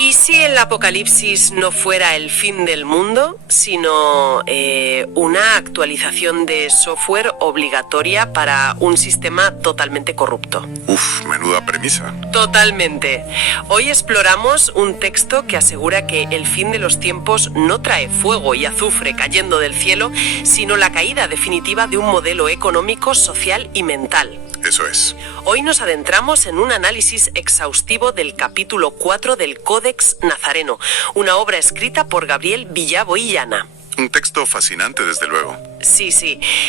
¿Y si el apocalipsis no fuera el fin del mundo, sino una actualización de software obligatoria para un sistema totalmente corrupto? Uf, menuda premisa. Totalmente. Hoy exploramos un texto que asegura que el fin de los tiempos no trae fuego y azufre cayendo del cielo, sino la caída definitiva de un modelo económico, social y mental. Eso es. Hoy nos adentramos en un análisis exhaustivo del capítulo 4 del Codex Nazareno, una obra escrita por Gabriel Villavo y Llana. Un texto fascinante, desde luego. Sí.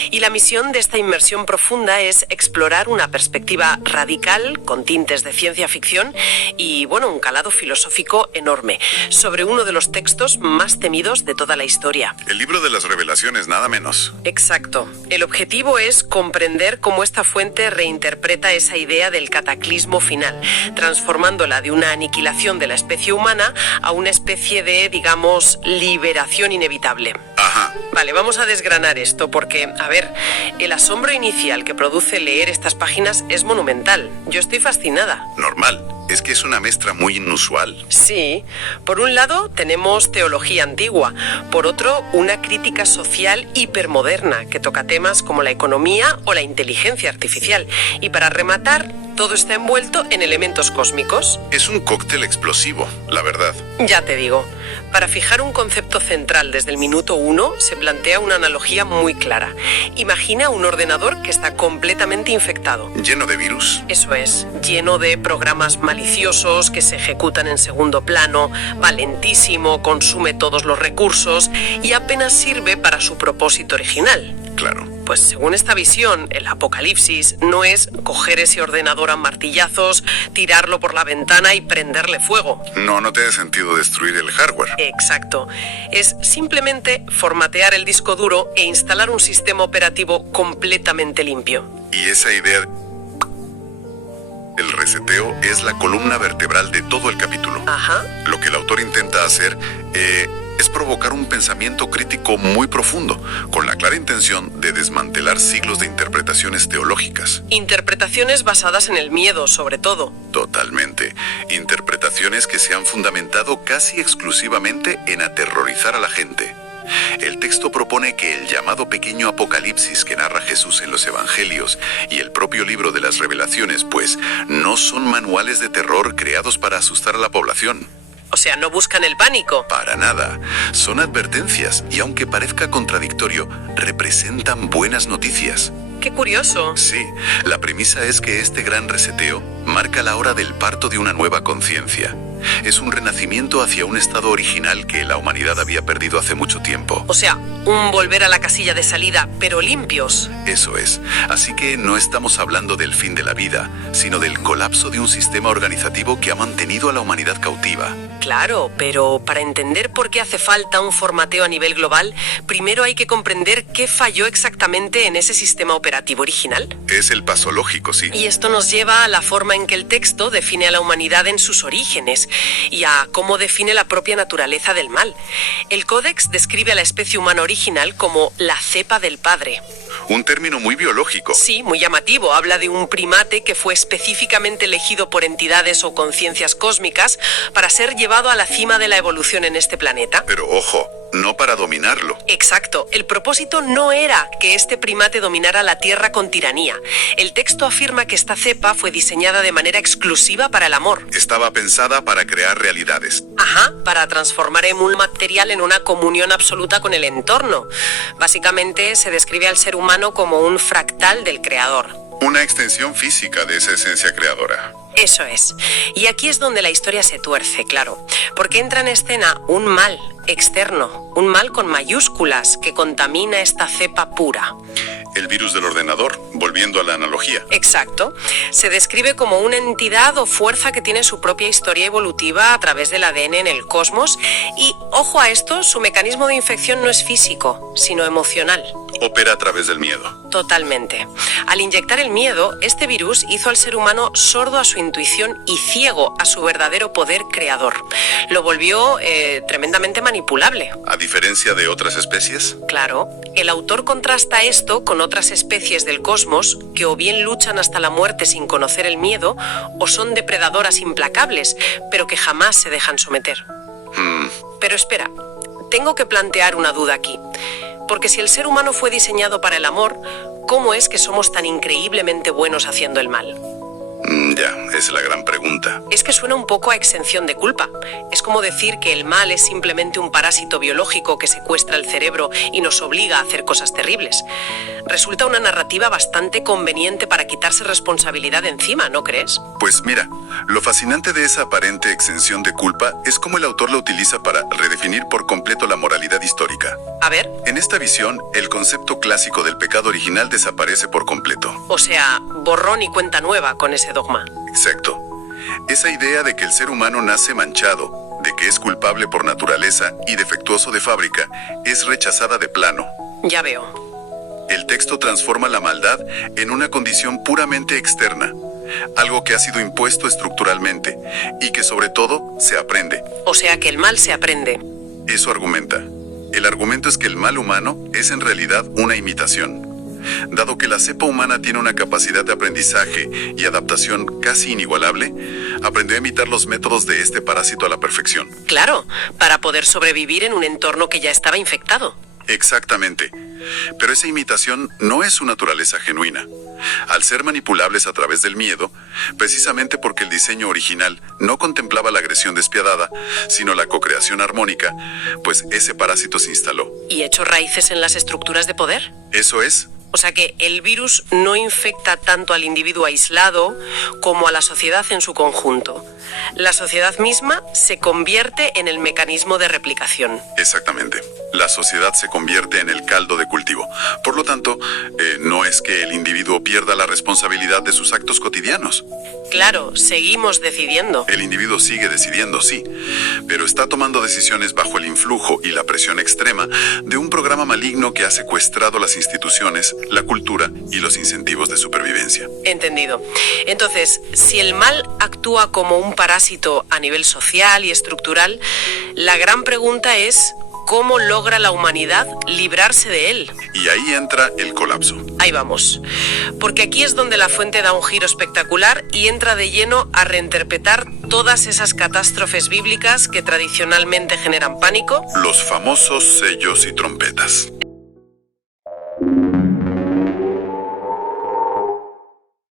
Y la misión de esta inmersión profunda es explorar una perspectiva radical, con tintes de ciencia ficción y, un calado filosófico enorme, sobre uno de los textos más temidos de toda la historia. El libro de las revelaciones, nada menos. Exacto. El objetivo es comprender cómo esta fuente reinterpreta esa idea del cataclismo final, transformándola de una aniquilación de la especie humana a una especie de, liberación inevitable. Ajá. Vale, vamos a desgranar esto porque, el asombro inicial que produce leer estas páginas es monumental. Yo estoy fascinada. Normal. Es que es una mezcla muy inusual. Sí. Por un lado, tenemos teología antigua. Por otro, una crítica social hipermoderna que toca temas como la economía o la inteligencia artificial. Y para rematar, todo está envuelto en elementos cósmicos. Es un cóctel explosivo, la verdad. Ya te digo. Para fijar un concepto central desde el minuto 1, se plantea una analogía muy clara. Imagina un ordenador que está completamente infectado. ¿Lleno de virus? Eso es, lleno de programas maliciosos que se ejecutan en segundo plano, va lentísimo, consume todos los recursos y apenas sirve para su propósito original. Claro. Pues según esta visión, el apocalipsis no es coger ese ordenador a martillazos, tirarlo por la ventana y prenderle fuego. No tiene sentido destruir el hardware. Exacto. Es simplemente formatear el disco duro e instalar un sistema operativo completamente limpio. Y esa idea del reseteo es la columna vertebral de todo el capítulo. Ajá. Lo que el autor intenta hacer es provocar un pensamiento crítico muy profundo, con la clara intención de desmantelar siglos de interpretaciones teológicas. Interpretaciones basadas en el miedo, sobre todo. Totalmente. Interpretaciones que se han fundamentado casi exclusivamente en aterrorizar a la gente. El texto propone que el llamado pequeño apocalipsis que narra Jesús en los evangelios y el propio libro de las revelaciones, pues, no son manuales de terror creados para asustar a la población. O sea, no buscan el pánico. Para nada. Son advertencias y, aunque parezca contradictorio, representan buenas noticias. ¡Qué curioso! Sí, la premisa es que este gran reseteo marca la hora del parto de una nueva conciencia. Es un renacimiento hacia un estado original que la humanidad había perdido hace mucho tiempo. O sea, un volver a la casilla de salida, pero limpios. Eso es. Así que no estamos hablando del fin de la vida, sino del colapso de un sistema organizativo que ha mantenido a la humanidad cautiva. Claro, pero para entender por qué hace falta un formateo a nivel global, primero hay que comprender qué falló exactamente en ese sistema operativo original. Es el paso lógico, sí. Y esto nos lleva a la forma en que el texto define a la humanidad en sus orígenes y a cómo define la propia naturaleza del mal. El Códex describe a la especie humana original como la cepa del padre. Un término muy biológico. Sí, muy llamativo. Habla de un primate que fue específicamente elegido por entidades o conciencias cósmicas para ser llevado a la cima de la evolución en este planeta. Pero ojo, no para dominarlo. Exacto. El propósito no era que este primate dominara la Tierra con tiranía. El texto afirma que esta cepa fue diseñada de manera exclusiva para el amor. Estaba pensada para crear realidades. Ajá, para transformar un material en una comunión absoluta con el entorno. Básicamente se describe al ser humano como un fractal del creador. Una extensión física de esa esencia creadora. Eso es. Y aquí es donde la historia se tuerce, claro. Porque entra en escena un mal externo, un mal con mayúsculas que contamina esta cepa pura. El virus del ordenador, volviendo a la analogía. Exacto. Se describe como una entidad o fuerza que tiene su propia historia evolutiva a través del ADN en el cosmos y, ojo a esto, su mecanismo de infección no es físico, sino emocional. Opera a través del miedo. Totalmente. Al inyectar el miedo, este virus hizo al ser humano sordo a su intuición y ciego a su verdadero poder creador. Lo volvió tremendamente manipulable. ¿A diferencia de otras especies? Claro, el autor contrasta esto con otras especies del cosmos que o bien luchan hasta la muerte sin conocer el miedo o son depredadoras implacables, pero que jamás se dejan someter. Pero espera, tengo que plantear una duda aquí. Porque si el ser humano fue diseñado para el amor, ¿cómo es que somos tan increíblemente buenos haciendo el mal? Ya, es la gran pregunta. Es que suena un poco a exención de culpa. Es como decir que el mal es simplemente un parásito biológico que secuestra el cerebro y nos obliga a hacer cosas terribles. Resulta una narrativa bastante conveniente para quitarse responsabilidad de encima, ¿no crees? Pues mira, lo fascinante de esa aparente exención de culpa es cómo el autor la utiliza para redefinir por completo la moralidad histórica. A ver. En esta visión, el concepto clásico del pecado original desaparece por completo. O sea, borrón y cuenta nueva con ese dogma. Exacto. Esa idea de que el ser humano nace manchado, de que es culpable por naturaleza y defectuoso de fábrica, es rechazada de plano. Ya veo. El texto transforma la maldad en una condición puramente externa, algo que ha sido impuesto estructuralmente y que sobre todo se aprende. O sea que el mal se aprende. Eso argumenta. El argumento es que el mal humano es en realidad una imitación. Dado que la cepa humana tiene una capacidad de aprendizaje y adaptación casi inigualable, aprendió a imitar los métodos de este parásito a la perfección. Claro, para poder sobrevivir en un entorno que ya estaba infectado. Exactamente. Pero esa imitación no es su naturaleza genuina. Al ser manipulables a través del miedo, precisamente porque el diseño original no contemplaba la agresión despiadada, sino la cocreación armónica, pues ese parásito se instaló. ¿Y echó raíces en las estructuras de poder? Eso es. O sea que el virus no infecta tanto al individuo aislado como a la sociedad en su conjunto. La sociedad misma se convierte en el mecanismo de replicación. Exactamente. La sociedad se convierte en el caldo de cultivo. Por lo tanto, no es que el individuo pierda la responsabilidad de sus actos cotidianos. Claro, seguimos decidiendo. El individuo sigue decidiendo, sí, pero está tomando decisiones bajo el influjo y la presión extrema de un programa maligno que ha secuestrado las instituciones, la cultura y los incentivos de supervivencia. Entendido. Entonces, si el mal actúa como un parásito a nivel social y estructural, la gran pregunta es ¿cómo logra la humanidad librarse de él? Y ahí entra el colapso. Ahí vamos. Porque aquí es donde la fuente da un giro espectacular y entra de lleno a reinterpretar todas esas catástrofes bíblicas que tradicionalmente generan pánico. Los famosos sellos y trompetas.